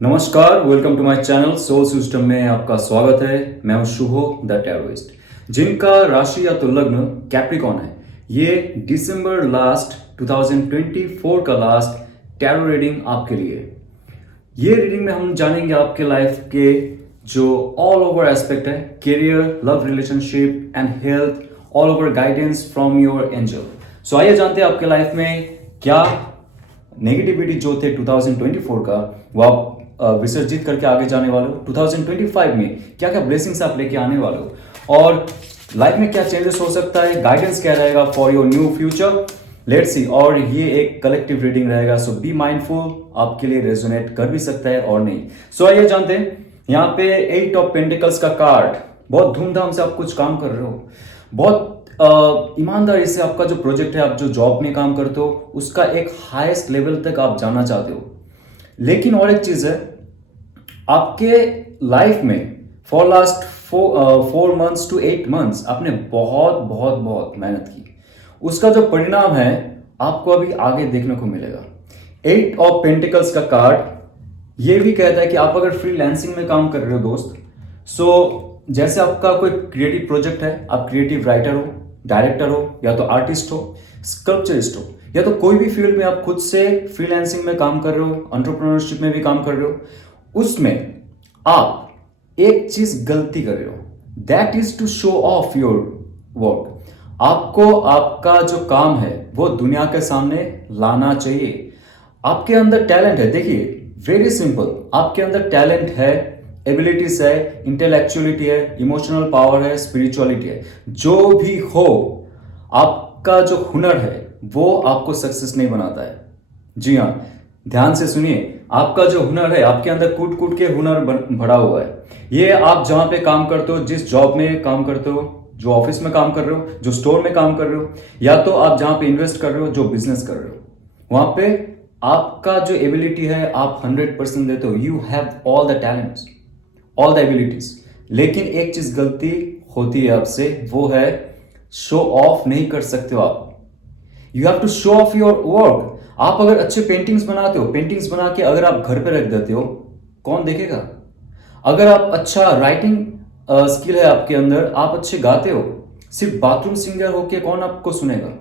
नमस्कार, welcome to my channel soul system में आपका स्वागत है। मैं हूं शुभो द टैरोइस्ट, जिनका राशि या तो लग्न कैप्रिकॉन है। ये दिसंबर लास्ट 2024 का लास्ट टैरो रीडिंग आपके लिए है। ये रीडिंग में हम जानेंगे आपके लाइफ के जो ऑल ओवर एस्पेक्ट है, career, love, relationship and health, all over guidance from your angel. So आइए जानते हैं आपके लाइफ में क्या नेगेटिविटी जो थे 2024 का वो आप विसर्जित करके आगे जाने वाले हो। 2025 में क्या क्या ब्लेसिंग्स आप लेके आने वाले हो और लाइफ में क्या चेंजेस हो सकता है, गाइडेंस क्या रहेगा for your new future. Let's see. और ये एक कलेक्टिव रीडिंग रहेगा, सो बी माइंडफुल, आपके लिए रेजोनेट कर भी सकता है और नहीं। सो आइए जानते हैं। यहाँ पे 8 ऑफ पेंटिकल्स का कार्ड, बहुत धूमधाम से आप कुछ काम कर रहे हो, बहुत ईमानदारी से आपका जो प्रोजेक्ट है, आप जो जॉब में काम करते हो उसका एक हाईएस्ट लेवल तक आप जाना चाहते हो। लेकिन और एक चीज है, आपके लाइफ में for last 4 months to 8 months आपने बहुत बहुत बहुत मेहनत की। उसका जो परिणाम है आपको अभी आगे देखने को मिलेगा। 8 ऑफ पेंटिकल्स का कार्ड ये भी कहता है कि आप अगर फ्रीलांसिंग में काम कर रहे हो दोस्त, सो जैसे आपका कोई क्रिएटिव प्रोजेक्ट है, आप क्रिएटिव राइटर हो, डायरेक्टर हो, या तो आर्टिस्ट हो, स्कल्पचरिस्ट हो, या तो कोई भी फील्ड में आप खुद से फ्रीलांसिंग में काम कर रहे हो, एंटरप्रेन्योरशिप में भी काम कर रहे हो, उसमें आप एक चीज गलती कर रहे हो, that is to show off your work. आपको आपका जो काम है वो दुनिया के सामने लाना चाहिए। आपके अंदर टैलेंट है, देखिए वेरी सिंपल, आपके अंदर टैलेंट है, एबिलिटीज है, इंटेलेक्चुअलिटी है, इमोशनल पावर है, स्पिरिचुअलिटी है। जो भी हो, आपका जो हुनर है वो आपको सक्सेस नहीं बनाता है। जी हाँ, ध्यान से सुनिए। आपका जो हुनर है, आपके अंदर कूट कूट के हुनर भरा हुआ है। ये आप जहां पे काम करते हो, जिस जॉब में काम करते हो, जो ऑफिस में काम कर रहे हो, जो स्टोर में काम कर रहे हो, या तो आप जहां पे इन्वेस्ट कर रहे हो, जो बिजनेस कर रहे हो, वहां पे आपका जो एबिलिटी है आप 100% देते हो। You have all the talents, all the abilities. लेकिन एक चीज गलती होती है आपसे, वो है शो ऑफ नहीं कर सकते हो आप। You have to show off your work. आप अगर अच्छे पेंटिंग्स बनाते हो, पेंटिंग्स बना के अगर आप घर पे रख देते हो, कौन देखेगा? अगर आप अच्छा राइटिंग स्किल है आपके अंदर, आप अच्छे गाते हो, सिर्फ बाथरूम सिंगर होके कौन आपको सुनेगा?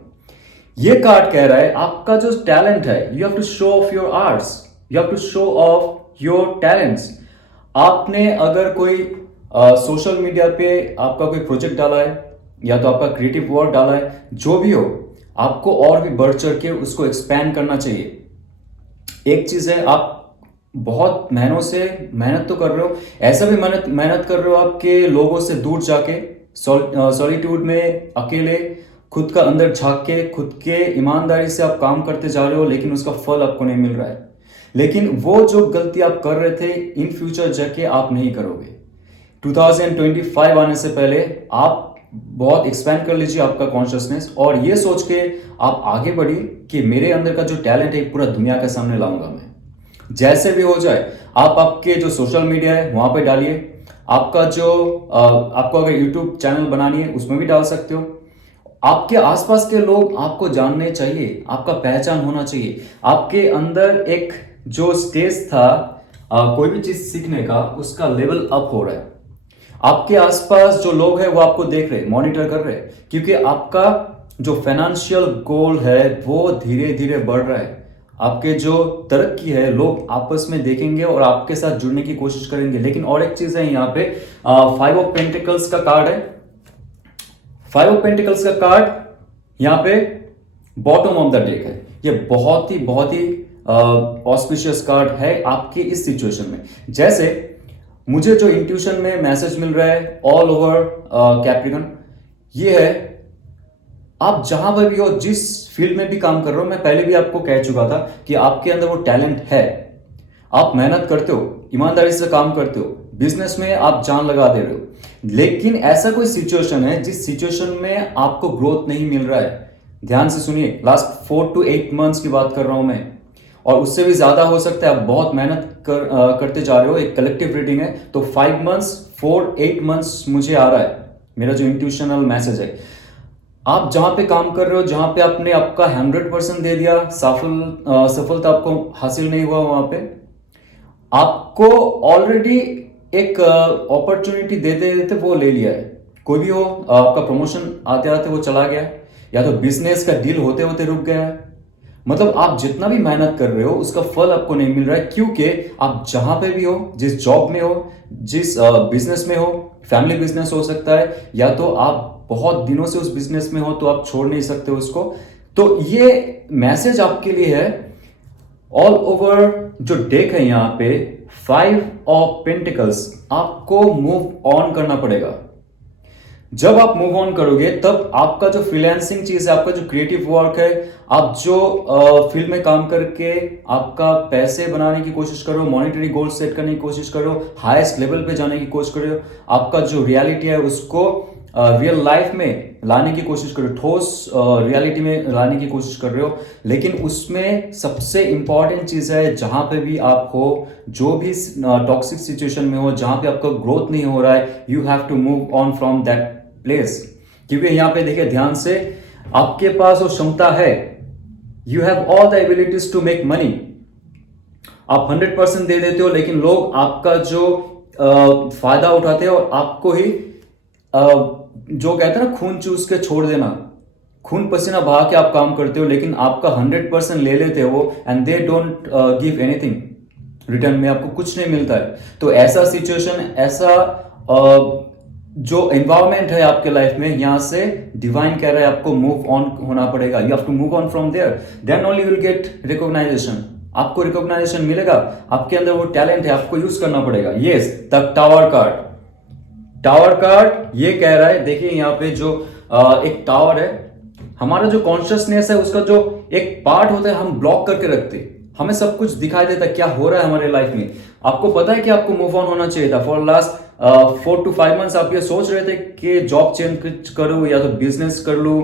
ये कार्ड कह रहा है आपका जो टैलेंट है, you have to show off your arts, you have to show off your talents. आपने अगर कोई सोशल मीडिया पे आपका कोई प्रोजेक्ट डाला है, या तो आपका क्रिएटिव वर्क डाला है, जो भी हो, आपको और भी बढ़ चढ़ के उसको एक्सपैंड करना चाहिए। एक चीज है, आप बहुत महीनों से मेहनत तो कर रहे हो, ऐसा भी मेहनत कर रहे हो आपके लोगों से दूर जाके, सॉलिट्यूड में अकेले, खुद का अंदर झांक के, खुद के ईमानदारी से आप काम करते जा रहे हो, लेकिन उसका फल आपको नहीं मिल रहा है। लेकिन वो जो गलती आप कर रहे थे, इन फ्यूचर जाके आप नहीं करोगे। 2025 आने से पहले आप बहुत एक्सपैंड कर लीजिए आपका कॉन्शियसनेस, और ये सोच के आप आगे बढ़िए कि मेरे अंदर का जो टैलेंट है पूरा दुनिया के सामने लाऊंगा मैं। जैसे भी हो जाए, आप आपके जो सोशल मीडिया है वहां पे डालिए। आपका जो आपको अगर यूट्यूब चैनल बनानी है उसमें भी डाल सकते हो। आपके आसपास के लोग आपको जानने चाहिए, आपका पहचान होना चाहिए। आपके अंदर एक जो स्टेज था कोई भी चीज सीखने का, उसका लेवल अप हो रहा है। आपके आसपास जो लोग हैं वो आपको देख रहे, मॉनिटर कर रहे, क्योंकि आपका जो फाइनेंशियल गोल है वो धीरे धीरे बढ़ रहा है। आपके जो तरक्की है लोग आपस में देखेंगे और आपके साथ जुड़ने की कोशिश करेंगे। लेकिन और एक चीज है, यहाँ पे 5 ऑफ पेंटिकल्स का कार्ड है। 5 ऑफ पेंटिकल्स का कार्ड यहाँ पे बॉटम ऑफ द डेक है। ये बहुत ही ऑस्पिशियस कार्ड है आपके इस सिचुएशन में। जैसे मुझे जो इंट्यूशन में मैसेज मिल रहा है ऑल ओवर कैप्रिकॉन, ये है आप जहां पर भी हो, जिस फील्ड में भी काम कर रहे हो, मैं पहले भी आपको कह चुका था कि आपके अंदर वो टैलेंट है। आप मेहनत करते हो, ईमानदारी से काम करते हो, बिजनेस में आप जान लगा दे रहे हो, लेकिन ऐसा कोई सिचुएशन है जिस सिचुएशन में आपको ग्रोथ नहीं मिल रहा है। ध्यान से सुनिए, लास्ट 4 to 8 मंथ्स की बात कर रहा हूं मैं, और उससे भी ज्यादा हो सकता है। आप बहुत मेहनत करते जा रहे हो, एक कलेक्टिव रीडिंग है, तो 5 मंथ्स 4-8 मंथ्स मुझे आ रहा है, मेरा जो इंट्यूशनल मैसेज है। आप जहां पे काम कर रहे हो, जहां पे आपने आपका 100% दे दिया, सफलता आपको हासिल नहीं हुआ वहां पे, आपको ऑलरेडी एक अपॉर्चुनिटी देते देते वो ले लिया है। कोई भी हो, आपका प्रमोशन आते आते वो चला गया, या तो बिजनेस का डील होते होते रुक गया है। मतलब आप जितना भी मेहनत कर रहे हो उसका फल आपको नहीं मिल रहा है, क्योंकि आप जहां पे भी हो, जिस जॉब में हो, जिस बिजनेस में हो, फैमिली बिजनेस हो सकता है, या तो आप बहुत दिनों से उस बिजनेस में हो तो आप छोड़ नहीं सकते उसको। तो ये मैसेज आपके लिए है। ऑल ओवर जो डेक है यहाँ पे 5 ऑफ पेंटिकल्स, आपको मूव ऑन करना पड़ेगा। जब आप मूव ऑन करोगे तब आपका जो फ्रीलांसिंग चीज है, आपका जो क्रिएटिव वर्क है, आप जो फील्ड में काम करके आपका पैसे बनाने की कोशिश करो, मॉनेटरी गोल सेट करने की कोशिश करो, हाईएस्ट लेवल पे जाने की कोशिश करो, आपका जो रियलिटी है उसको रियल लाइफ में लाने की कोशिश करो, ठोस रियलिटी में लाने की कोशिश कर रहे हो। लेकिन उसमें सबसे इंपॉर्टेंट चीज है, जहां पे भी आप हो, जो भी टॉक्सिक सिचुएशन में हो, जहां पे आपका ग्रोथ नहीं हो रहा है, you have to move on from that place. क्योंकि यहां पे देखिए ध्यान से, आपके पास वो क्षमता है, you have all the abilities to make money. आप 100% दे देते हो, लेकिन लोग आपका जो फायदा उठाते हैं और आपको ही जो कहते हैं ना, खून चूस के छोड़ देना, खून पसीना बहा के आप काम करते हो, लेकिन आपका 100% ले लेते हो and they don't give anything return में, आपको कुछ नहीं मिलता है। तो ऐसा सिचुएशन, ऐसा जो एनवायरमेंट है आपके लाइफ में, यहां से डिवाइन कह रहा है आपको मूव ऑन होना पड़ेगा। You have to move on from there, then only you will get recognition. आपको रिकॉग्नाइजेशन मिलेगा, आपके अंदर वो टैलेंट है, आपको यूज करना पड़ेगा। Yes, the tower card, tower card ये कह रहा है, देखिए यहाँ पे जो एक टावर है, हमारा जो कॉन्शियसनेस है उसका जो एक पार्ट होता है, हम ब्लॉक करके रखते हैं, हमें सब कुछ दिखाई देता है क्या हो रहा है हमारे लाइफ में। आपको पता है कि आपको मूव ऑन होना चाहिए था। फॉर लास्ट 4 to 5 months आप ये सोच रहे थे कि जॉब चेंज करूं या तो बिजनेस कर लूं,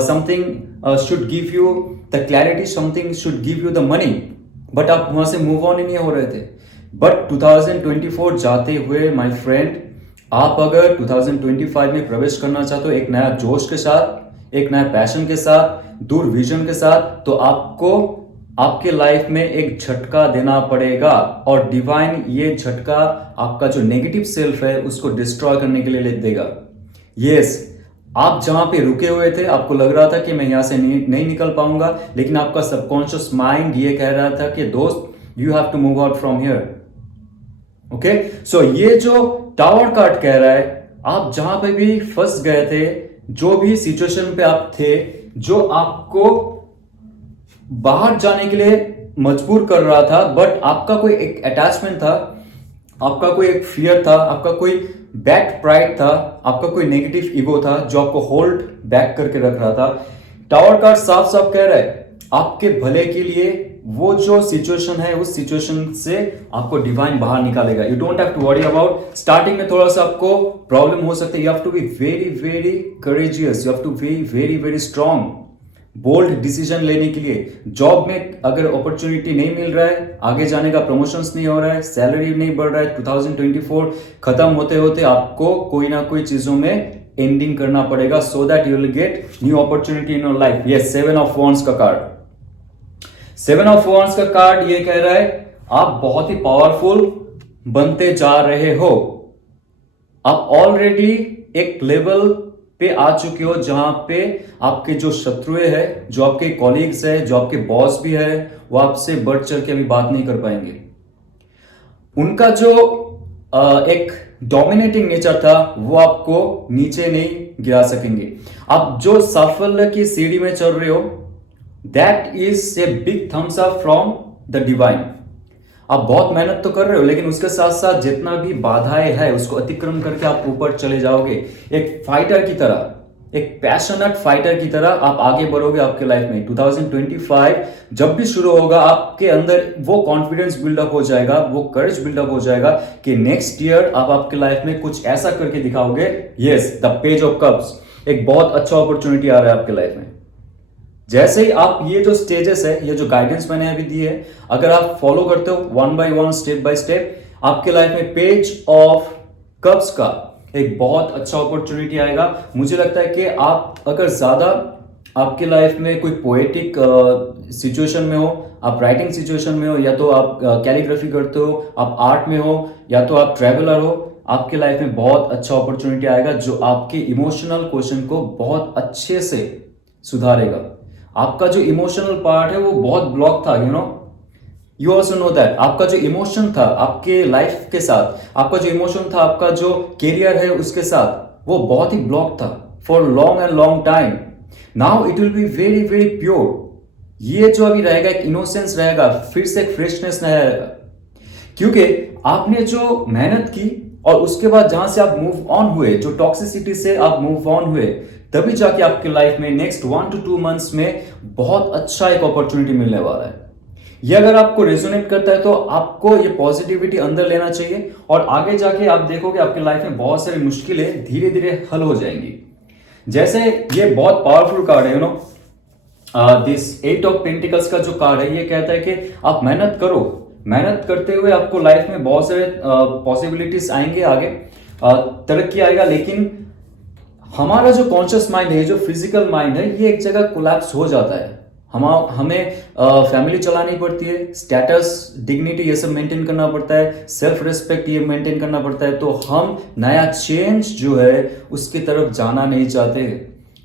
something should give you the clarity, something should give you the money, but आप वहां से मूव ऑन ही नहीं हो रहे थे। बट 2024 जाते हुए माय फ्रेंड, आप अगर 2025 में प्रवेश करना चाहते हो एक नया जोश के साथ, एक नया पैशन के साथ, दूर विजन के साथ, तो आपको आपके लाइफ में एक झटका देना पड़ेगा। और डिवाइन ये झटका आपका जो नेगेटिव सेल्फ है उसको डिस्ट्रॉय करने के लिए देगा। यस, आप जहां पे रुके हुए थे, आपको लग रहा था कि मैं यहां से नहीं निकल पाऊंगा, लेकिन आपका सबकॉन्शियस माइंड ये कह रहा था कि दोस्त, you have to move out from here. Okay, so ये जो टावर कार्ड कह रहा है, आप जहां पे भी फंस गए थे, जो भी सिचुएशन पे आप थे, जो आपको बाहर जाने के लिए मजबूर कर रहा था, बट आपका कोई एक अटैचमेंट था, आपका कोई एक फियर था, आपका कोई बैक प्राइड था, आपका कोई नेगेटिव ईगो था जो आपको होल्ड बैक करके रख रहा था। टावर कार्ड साफ साफ कह रहा है आपके भले के लिए वो जो सिचुएशन है, उस सिचुएशन से आपको डिवाइन बाहर निकालेगा। You don't have to worry about. Starting में थोड़ा सा आपको प्रॉब्लम हो सकती है, you have to be very very courageous, you have to be very very strong, bold decision लेने के लिए। जॉब में अगर अपॉर्चुनिटी नहीं मिल रहा है, आगे जाने का प्रमोशंस नहीं हो रहा है, सैलरी नहीं बढ़ रहा है, 2024 खत्म होते होते आपको कोई ना कोई चीजों में एंडिंग करना पड़ेगा, so that you will get new opportunity in your life. ये 7 ऑफ वॉन्ड्स का कार्ड, 7 ऑफ वॉन्ड्स का कार्ड ये कह रहा है आप बहुत ही पावरफुल बनते जा रहे हो। आप ऑलरेडी एक लेवल पे आ चुके हो जहां पे आपके जो शत्रुएं हैं, जो आपके कॉलीग्स हैं, जो आपके बॉस भी है, वो आपसे बढ़ चढ़ के अभी बात नहीं कर पाएंगे। उनका जो एक डोमिनेटिंग नेचर था वो आपको नीचे नहीं गिरा सकेंगे। आप जो साफल्य की सीढ़ी में चल रहे हो, that is a big thumbs up from the divine. आप बहुत मेहनत तो कर रहे हो, लेकिन उसके साथ साथ जितना भी बाधाएं है उसको अतिक्रम करके आप ऊपर चले जाओगे। एक फाइटर की तरह, एक पैशनेट फाइटर की तरह आप आगे बढ़ोगे आपके लाइफ में। 2025 जब भी शुरू होगा, आपके अंदर वो कॉन्फिडेंस बिल्डअप हो जाएगा, वो करेज बिल्डअप हो जाएगा कि नेक्स्ट ईयर आप आपके लाइफ में कुछ ऐसा करके दिखाओगे। Yes, the page of cups, एक बहुत अच्छा अपॉर्चुनिटी आ रहा है आपके लाइफ में। जैसे ही आप ये जो स्टेजेस है, ये जो गाइडेंस मैंने अभी दी है, अगर आप फॉलो करते हो 1 by 1 स्टेप बाय स्टेप, आपके लाइफ में पेज ऑफ कप्स का एक बहुत अच्छा अपॉर्चुनिटी आएगा। मुझे लगता है कि आप अगर ज्यादा आपके लाइफ में कोई पोएटिक सिचुएशन में हो, आप राइटिंग सिचुएशन में हो, या तो आप कैलीग्राफी करते हो, आप आर्ट में हो, या तो आप ट्रैवलर हो, आपके लाइफ में बहुत अच्छा अपॉर्चुनिटी आएगा जो आपके इमोशनल क्वेश्चन को बहुत अच्छे से सुधारेगा। आपका जो इमोशनल पार्ट है वो बहुत ब्लॉक था, यू ऑल्सो नो दैट। आपका जो इमोशन था आपके लाइफ के साथ, आपका जो इमोशन था आपका जो कैरियर है उसके साथ, वो बहुत ही ब्लॉक था for long and long time. Now it will be very very pure. ये जो अभी रहेगा एक इनोसेंस रहेगा, फिर से एक फ्रेशनेस रहेगा, क्योंकि आपने जो मेहनत की और उसके बाद जहां से आप मूव ऑन हुए, जो टॉक्सिसिटी से आप मूव ऑन हुए, तभी जाके आपके लाइफ में नेक्स्ट 1 to 2 मंथ्स में बहुत अच्छा एक अपॉर्चुनिटी मिलने वाला है। ये अगर आपको रेजोनेट करता है तो आपको ये पॉजिटिविटी अंदर लेना चाहिए और आगे जाके आप देखोगे आपके लाइफ में बहुत सारी मुश्किलें धीरे धीरे हल हो जाएंगी। जैसे ये बहुत पावरफुल कार्ड है, दिस 8 ऑफ पेंटिकल्स का जो कार्ड है, ये कहता है कि आप मेहनत करो, मेहनत करते हुए आपको लाइफ में बहुत सारे पॉसिबिलिटीज आएंगे, आगे तरक्की आएगा। लेकिन हमारा जो कॉन्शियस माइंड है, जो फिजिकल माइंड है, ये एक जगह कोलैप्स हो जाता है। हमें फैमिली चलानी पड़ती है, स्टेटस, डिग्निटी ये सब मेंटेन करना पड़ता है, सेल्फ रिस्पेक्ट ये मेंटेन करना पड़ता है। तो हम नया चेंज जो है उसकी तरफ जाना नहीं चाहते,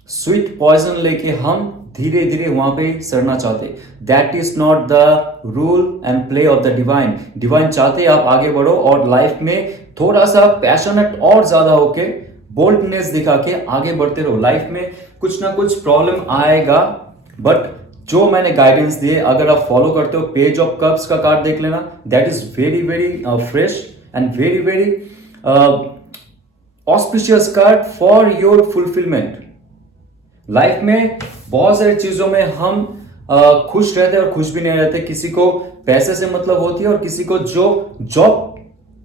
स्वीट पॉइजन लेके हम धीरे धीरे वहां पे सड़ना चाहते। That is not the rule and play of the divine. Divine चाहते आप आगे बढ़ो और लाइफ में थोड़ा सा पैशनेट और ज्यादा होके बोल्डनेस दिखा के आगे बढ़ते रहो। लाइफ में कुछ ना कुछ प्रॉब्लम आएगा, बट जो मैंने गाइडेंस दिए अगर आप फॉलो करते हो, पेज ऑफ कप्स का कार्ड देख लेना, that is very very fresh and very very auspicious card for your fulfilment. Life में बहुत सारी चीजों में हम खुश रहते हैं और खुश भी नहीं रहते। किसी को पैसे से मतलब होती है और किसी को जो जॉब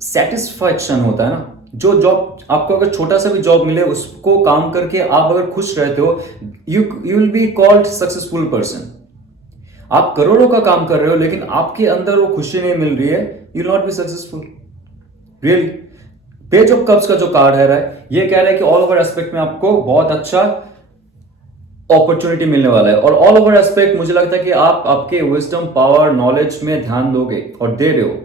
सेटिस्फैक्शन होता है ना, जो जॉब आपको अगर छोटा सा भी जॉब मिले उसको काम करके आप अगर खुश रहते हो, you will be called successful person. आप करोड़ों का काम कर रहे हो लेकिन आपके अंदर वो खुशी नहीं मिल रही है, you will not be successful really. Page of cups का जो कार्ड है ये कह रहा है कि ऑल ओवर एस्पेक्ट में आपको बहुत अच्छा अपॉर्चुनिटी मिलने वाला है। और ऑल ओवर एस्पेक्ट मुझे लगता है कि आप आपके विजडम, पावर, नॉलेज में ध्यान दोगे और दे रहे हो।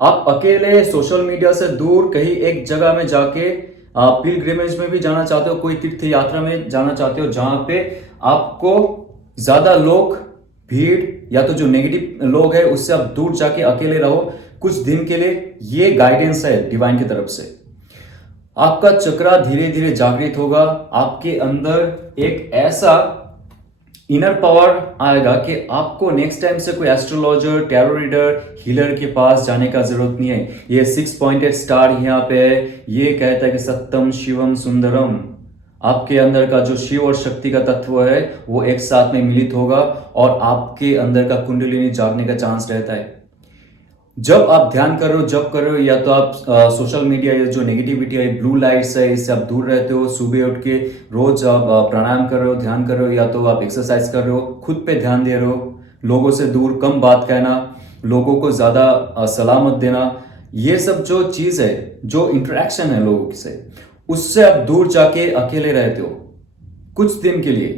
आप अकेले सोशल मीडिया से दूर कहीं एक जगह में जाके पिलग्रिमेज में भी जाना चाहते हो, कोई तीर्थ यात्रा में जाना चाहते हो जहां पे आपको ज्यादा लोग, भीड़ या तो जो नेगेटिव लोग हैं उससे आप दूर जाके अकेले रहो कुछ दिन के लिए। ये गाइडेंस है डिवाइन की तरफ से। आपका चक्रा धीरे धीरे जागृत होगा, आपके अंदर एक ऐसा इनर पावर आएगा कि आपको नेक्स्ट टाइम से कोई एस्ट्रोलॉजर, टैरो रीडर, हीलर के पास जाने का जरूरत नहीं है। ये 6 पॉइंटेड स्टार यहाँ पे है, ये कहता है कि सत्यम शिवम सुंदरम। आपके अंदर का जो शिव और शक्ति का तत्व है वो एक साथ में मिलित होगा और आपके अंदर का कुंडलिनी जागने का चांस रहता है। जब आप ध्यान कर रहे हो, जब कर रहे हो, या तो आप सोशल मीडिया या जो नेगेटिविटी है, ब्लू लाइट्स है, इससे आप दूर रहते हो, सुबह उठ के रोज आप प्राणायाम कर रहे हो, ध्यान कर रहे हो, या तो आप एक्सरसाइज कर रहे हो, खुद पे ध्यान दे रहे हो, लोगों से दूर, कम बात कहना, लोगों को ज्यादा सलाह मत देना, ये सब जो चीज है, जो इंटरेक्शन है लोगों से, उससे आप दूर जाके अकेले रहते हो कुछ दिन के लिए।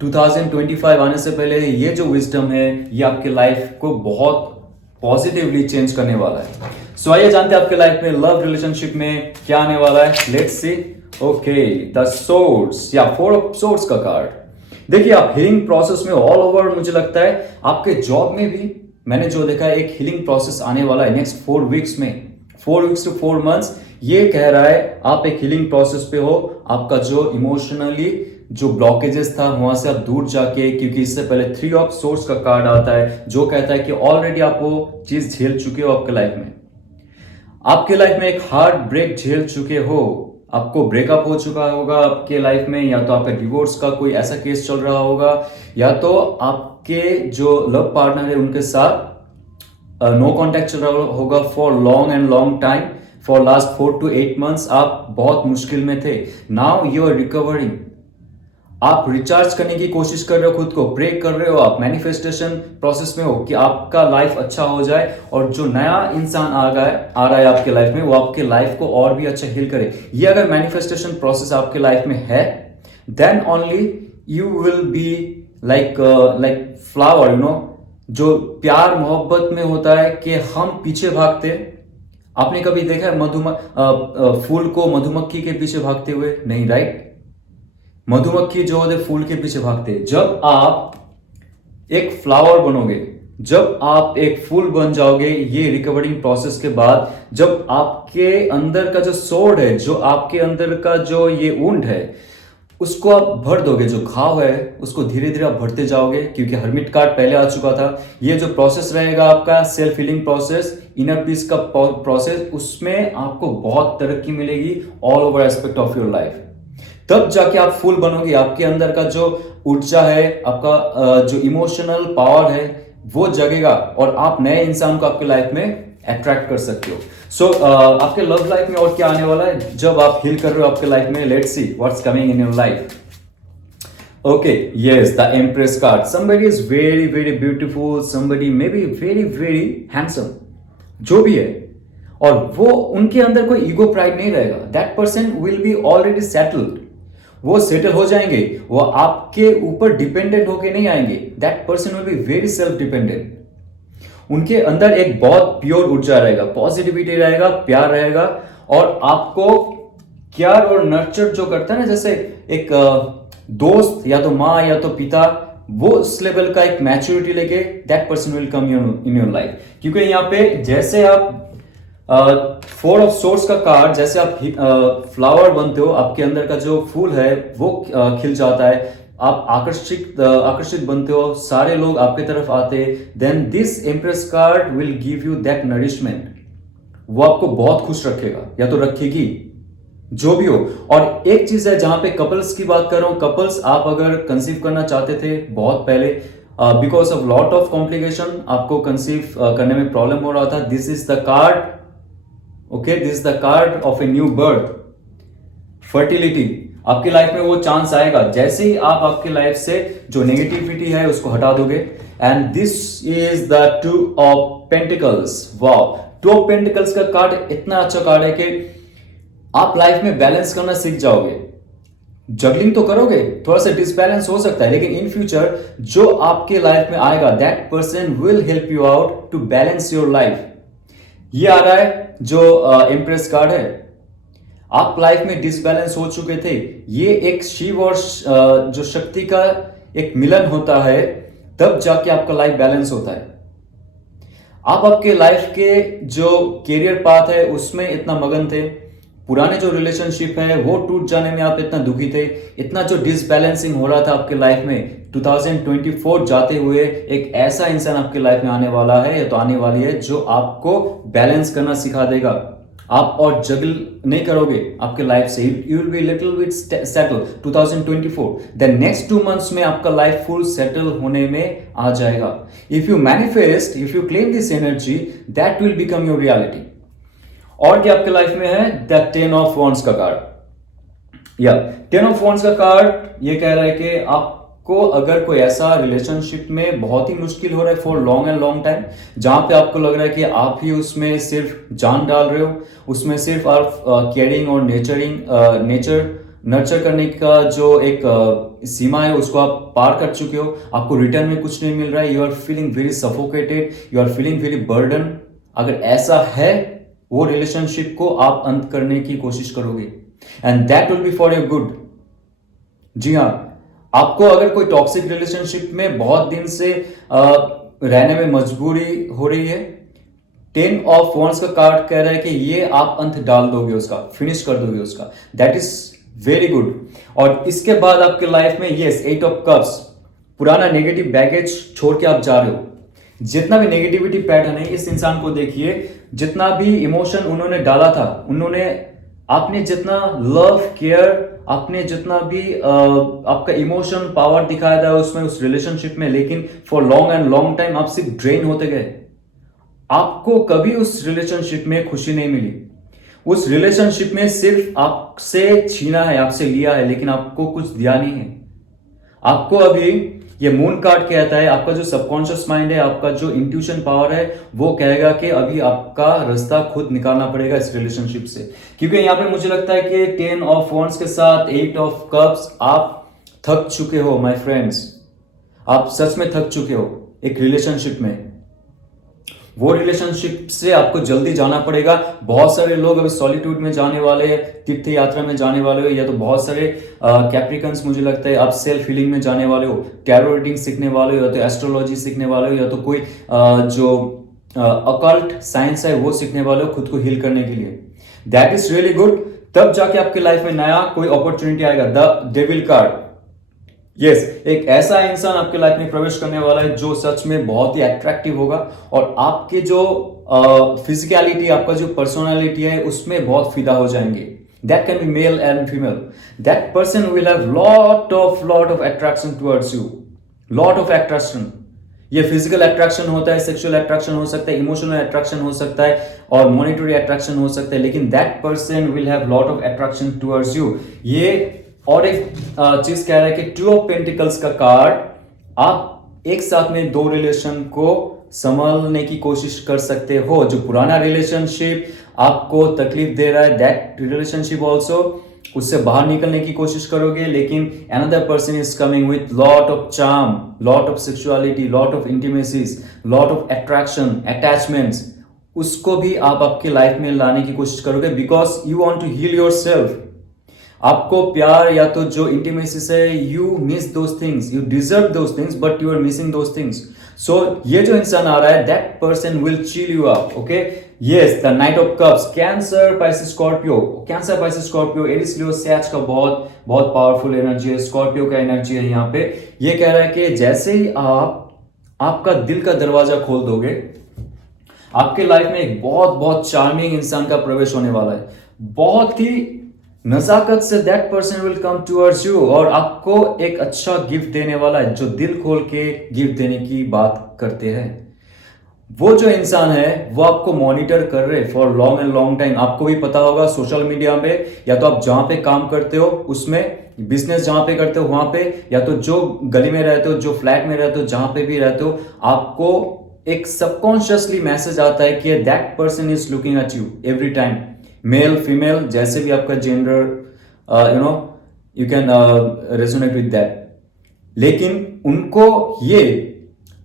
2025 आने से पहले ये जो विजडम है ये आपके लाइफ को बहुत पॉजिटिवली चेंज करने वाला है। सो आइए जानते हैं आपके लाइफ में लव रिलेशनशिप में क्या आने वाला है। Let's see. Okay, the swords या 4 ऑफ सोर्ड्स का कार्ड। देखिए, आप हीलिंग प्रोसेस में ऑल ओवर, मुझे लगता है आपके जॉब में भी मैंने जो देखा है एक हीलिंग प्रोसेस आने वाला है नेक्स्ट 4 वीक्स में, 4 वीक्स टू 4 मंथ्स। ये कह रहा है आप एक हीलिंग प्रोसेस पे हो, आपका जो इमोशनली जो ब्लॉकेजेस था वहां से आप दूर जाके, क्योंकि इससे पहले 3 ऑफ सोर्स का कार्ड आता है जो कहता है कि ऑलरेडी आप वो चीज झेल चुके हो आपके लाइफ में। आपके लाइफ में एक हार्ट ब्रेक झेल चुके हो, आपको ब्रेकअप हो चुका होगा आपके लाइफ में, या तो आपका डिवोर्स का कोई ऐसा केस चल रहा होगा, या तो आपके जो लव पार्टनर है उनके साथ नो कॉन्टेक्ट चल रहा होगा for long and long time, for last 4 to 8 months आप बहुत मुश्किल में थे। नाउ यू आर रिकवरिंग, आप रिचार्ज करने की कोशिश कर रहे हो, खुद को प्रे कर रहे हो, आप मैनिफेस्टेशन प्रोसेस में हो कि आपका लाइफ अच्छा हो जाए और जो नया इंसान आ रहा है आपके लाइफ में वो आपके लाइफ को और भी अच्छा हील करे। ये अगर मैनिफेस्टेशन प्रोसेस आपके लाइफ में है, then only you will be like like flower, जो प्यार मोहब्बत में होता है कि हम पीछे भागते। आपने कभी देखा है फूल को मधुमक्खी के पीछे भागते हुए? नहीं, राइट। मधुमक्खी जो होते फूल के पीछे भागते। जब आप एक फ्लावर बनोगे, जब आप एक फूल बन जाओगे, ये रिकवरिंग प्रोसेस के बाद, जब आपके अंदर का जो सोड है, जो आपके अंदर का जो ये वुंड है, उसको आप भर दोगे। जो घाव है उसको धीरे धीरे आप भरते जाओगे, क्योंकि हर्मिट कार्ड पहले आ चुका था। ये जो प्रोसेस रहेगा आपका self healing process, inner peace का प्रोसेस, उसमें आपको बहुत तरक्की मिलेगी all over aspect of your life. तब जाके आप फूल बनोगे। आपके अंदर का जो ऊर्जा है, आपका जो इमोशनल पावर है, वो जगेगा और आप नए इंसान को आपके लाइफ में अट्रैक्ट कर सकते हो। सो आपके लव लाइफ में और क्या आने वाला है जब आप हील कर रहे हो आपके लाइफ में? Let's see what's coming in your life. Okay, yes, the Empress card. Somebody is very, very beautiful. Somebody maybe very, very handsome. जो भी है, और वो उनके अंदर कोई ईगो प्राइड नहीं रहेगा। That person will be already settled. वो सेटल हो जाएंगे, वो आपके ऊपर डिपेंडेंट होके नहीं आएंगे। That person will be very self dependent. उनके अंदर एक बहुत प्योर ऊर्जा रहेगा, पॉजिटिविटी रहेगा, प्यार रहेगा, और आपको केयर और नर्चर जो करता है ना, जैसे एक दोस्त या तो माँ या तो पिता, वो उस लेवल का एक मैच्योरिटी लेके that person will come in your life. क्योंकि यहाँ पे जैसे आप फोर ऑफ सोर्स का कार्ड, जैसे आप फ्लावर बनते हो, आपके अंदर का जो फूल है वो खिल जाता है, आप आकर्षित बनते हो, सारे लोग आपके तरफ आते, then this empress card will give you that nourishment. वो आपको बहुत खुश रखेगा या तो रखेगी, जो भी हो। और एक चीज है, जहां पे कपल्स की बात कर रहा हूं, कपल्स आप अगर कंसीव करना चाहते थे बहुत पहले, because of lot of complication आपको कंसीव करने में प्रॉब्लम हो रहा था, this is the card, okay, this is the card of a new birth, fertility. आपकी लाइफ में वो चांस आएगा जैसे ही आप आपकी लाइफ से जो नेगेटिविटी है उसको हटा दोगे। And this is the two of pentacles. Wow, two of pentacles का कार्ड इतना अच्छा कार्ड है कि आप लाइफ में बैलेंस करना सीख जाओगे। जगलिंग तो करोगे, थोड़ा सा डिसबैलेंस हो सकता है, लेकिन इन फ्यूचर जो आपके लाइफ में आएगा, that person will help you out to balance your life. ये आ रहा है जो एम्प्रेस कार्ड है। आप लाइफ में डिसबैलेंस हो चुके थे, ये एक शिव और जो शक्ति का एक मिलन होता है, तब जाके आपका लाइफ बैलेंस होता है। आप आपके लाइफ के जो कैरियर पाथ है उसमें इतना मगन थे, पुराने जो रिलेशनशिप है वो टूट जाने में आप इतना दुखी थे, इतना जो डिसबैलेंसिंग हो रहा था आपके लाइफ में। 2024 जाते हुए एक ऐसा इंसान आपके लाइफ में आने वाला है या तो आने वाली है जो आपको बैलेंस करना सिखा देगा। आप और जगल नहीं करोगे आपके लाइफ से, you will be little bit settle 2024। Then next 2 months में आपका लाइफ फुल सेटल होने में आ जाएगा। If you manifest, if you claim this energy, that will become your reality. और क्या आपके लाइफ में है? द 10 ऑफ वॉन्ड्स का कार्ड। या 10 ऑफ वॉन्ड्स का कार्ड ये कह रहा है कि आपको अगर कोई ऐसा रिलेशनशिप में बहुत ही मुश्किल हो रहा है for long and long time, जहां पे आपको लग रहा है कि आप ही उसमें सिर्फ जान डाल रहे हो, उसमें सिर्फ आप केयरिंग और नर्चर करने का जो एक सीमा है उसको आप पार कर चुके हो, आपको रिटर्न में कुछ नहीं मिल रहा है, you are feeling very suffocated, you are feeling very burden. अगर ऐसा है, वो रिलेशनशिप को आप अंत करने की कोशिश करोगे, and that will be for your good. जी हाँ, आपको अगर कोई टॉक्सिक रिलेशनशिप में बहुत दिन से रहने में मजबूरी हो रही है, 10 ऑफ वॉन्ड्स का कार्ड कह रहा है कि ये आप अंत डाल दोगे उसका, फिनिश कर दोगे उसका, दैट इज वेरी गुड। और इसके बाद आपके लाइफ में यस 8 ऑफ कप्स, पुराना नेगेटिव बैगेज छोड़ के आप जा रहे हो। जितना भी नेगेटिविटी पैटर्न है, इस इंसान को देखिए, जितना भी इमोशन उन्होंने डाला था, आपने जितना लव केयर, आपने जितना भी आपका इमोशन पावर दिखाया था उसमें, उस रिलेशनशिप में, लेकिन for long and long time आप सिर्फ ड्रेन होते गए। आपको कभी उस रिलेशनशिप में खुशी नहीं मिली। उस रिलेशनशिप में सिर्फ आपसे छीना है, आपसे लिया है, लेकिन आपको कुछ दिया नहीं है। आपको अभी ये मून कार्ड कहता है, आपका जो सबकॉन्शियस माइंड है, आपका जो इंट्यूशन पावर है, वो कहेगा कि अभी आपका रास्ता खुद निकालना पड़ेगा इस रिलेशनशिप से। क्योंकि यहाँ पे मुझे लगता है कि 10 ऑफ वॉन्ड्स के साथ 8 ऑफ कप्स, आप थक चुके हो माय फ्रेंड्स, आप सच में थक चुके हो एक रिलेशनशिप में, वो रिलेशनशिप से आपको जल्दी जाना पड़ेगा। बहुत सारे लोग अभी सॉलिट्यूड में जाने वाले, तीर्थ यात्रा में जाने वाले हो, या तो बहुत सारे कैप्रिकन्स मुझे लगता है आप सेल्फ हीलिंग में जाने वाले हो, टैरो रीडिंग सीखने वाले हो, या तो एस्ट्रोलॉजी सीखने वाले हो, या तो कोई जो अकल्ट साइंस है वो सीखने वाले हो खुद को हील करने के लिए। That is really good. तब जाके आपके लाइफ में नया कोई अपॉर्चुनिटी आएगा। द डेविल कार्ड, यस, एक ऐसा इंसान आपके लाइफ में प्रवेश करने वाला है जो सच में बहुत ही अट्रैक्टिव होगा और आपके जो फिजिकलिटी, आपका जो पर्सनालिटी है उसमें बहुत फिदा हो जाएंगे। That can be male and female. That person will have lot of attraction towards you, lot of attraction. ये फिजिकल अट्रैक्शन होता है, सेक्सुअल अट्रैक्शन हो सकता है, इमोशनल अट्रैक्शन हो सकता है और मॉनिटरी अट्रैक्शन हो सकता है, लेकिन that person will have lot of attraction towards you. ये और एक चीज कह रहा है कि टू ऑफ पेंटिकल्स का कार्ड, आप एक साथ में दो रिलेशन को संभालने की कोशिश कर सकते हो। जो पुराना रिलेशनशिप आपको तकलीफ दे रहा है, दैट रिलेशनशिप ऑल्सो, उससे बाहर निकलने की कोशिश करोगे, लेकिन another person is coming with lot of charm, lot of sexuality, lot of intimacies, lot of attraction, attachments, उसको भी आप आपके लाइफ में लाने की कोशिश करोगे because you want to heal yourself. आपको प्यार या तो जो इंटीमेसी है, you miss those things, you deserve those things but you are missing those things. So ये जो इंसान आ रहा है, that person will chill you up, okay. Yes, the knight of cups, Cancer, Pisces, Scorpio, Cancer, Pisces, Scorpio, Aries, Leo, Sag का बहुत बहुत powerful energy है, स्कॉर्पियो का एनर्जी है यहाँ पे। ये कह रहा है कि जैसे ही आप आपका दिल का दरवाजा खोल दोगे, आपके लाइफ में एक बहुत बहुत चार्मिंग इंसान का प्रवेश होने वाला है। बहुत ही नजाकत से that person will come towards you और आपको एक अच्छा गिफ्ट देने वाला है, जो दिल खोल के गिफ्ट देने की बात करते हैं। वो जो इंसान है वो आपको मॉनिटर कर रहे for long and long time. आपको भी पता होगा सोशल मीडिया पे, या तो आप जहां पे काम करते हो उसमें, बिजनेस जहां पे करते हो वहां पे, या तो जो गली में रहते हो, जो फ्लैट में रहते हो, जहां पे भी रहते हो, आपको एक सबकॉन्शियसली मैसेज आता है कि that person is looking at you every time. Male, female, जैसे भी आपका gender, you can resonate with that. लेकिन उनको ये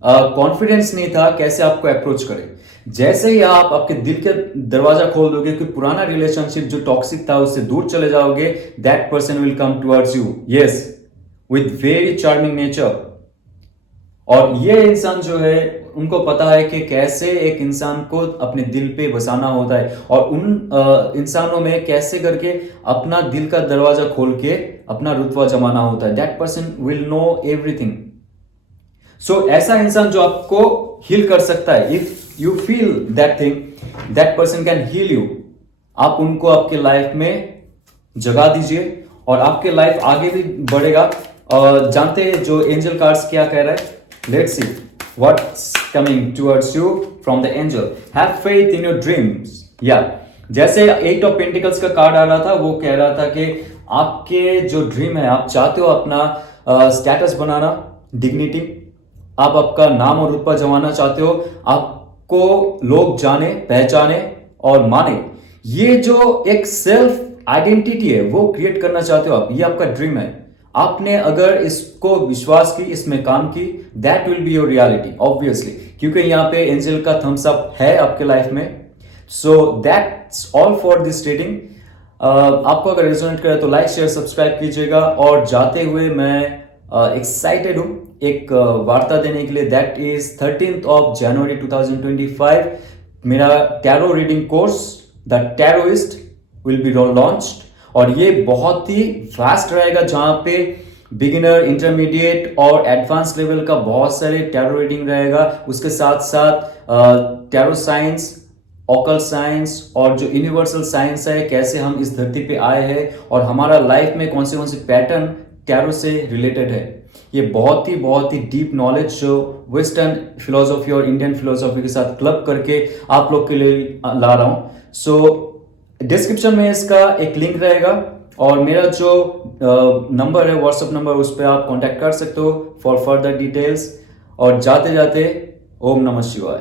कॉन्फिडेंस नहीं था कैसे आपको अप्रोच करें। जैसे ही आप आपके दिल के दरवाजा खोल दोगे कि पुराना रिलेशनशिप जो टॉक्सिक था उससे दूर चले जाओगे, that person will come towards you, yes, with very charming nature. और ये इंसान जो है, उनको पता है कि कैसे एक इंसान को अपने दिल पे बसाना होता है और उन इंसानों में कैसे करके अपना दिल का दरवाजा खोल के अपना रुतबा जमाना होता है। That person will know everything. So ऐसा इंसान जो आपको हील कर सकता है, if you feel that thing, that person can heal you. आप उनको आपके लाइफ में जगा दीजिए और आपके लाइफ आगे भी बढ़ेगा। जानते हैं जो एंजल कार्ड्स क्या कह रहा है? Let's see what's coming towards you from the angel. Have faith in your dreams. जैसे 8 ऑफ पेंटिकल्स का कार्ड आ रहा था, वो कह रहा था कि आपके जो ड्रीम है, आप चाहते हो अपना स्टेटस बनाना, डिग्निटी, आप आपका नाम और रुतबा जमाना चाहते हो, आपको लोग जाने, पहचाने और माने। ये जो एक सेल्फ आइडेंटिटी है वो क्रिएट करना चाहते हो आप, ये आपका ड्रीम है। आपने अगर इसको विश्वास की, इसमें काम की, that will be your reality obviously, क्योंकि यहाँ पे एंजल का थम्स अप है आपके लाइफ में। So that's all for this reading. आपको अगर रेजोनेट करे तो लाइक, शेयर, सब्सक्राइब कीजिएगा। और जाते हुए मैं एक्साइटेड हूँ एक वार्ता देने के लिए, that is 13th of January 2025। मेरा tarot reading course the tarotist will be launched और ये बहुत ही फास्ट रहेगा, जहां पे बिगिनर, इंटरमीडिएट और एडवांस लेवल का बहुत सारे टैरो रीडिंग रहेगा। उसके साथ साथ टैरो साइंस, ऑकल साइंस और जो यूनिवर्सल साइंस है, कैसे हम इस धरती पे आए हैं और हमारा लाइफ में कौन से पैटर्न टैरो से रिलेटेड है। ये बहुत ही डीप नॉलेज जो वेस्टर्न फिलोसॉफी और इंडियन फिलोसॉफी के साथ क्लब करके आप लोग के लिए ला रहा हूं। सो डिस्क्रिप्शन में इसका एक लिंक रहेगा और मेरा जो नंबर है, व्हाट्सएप नंबर, उस पर आप कांटेक्ट कर सकते हो फॉर फर्दर डिटेल्स। और जाते जाते ओम नमः शिवाय।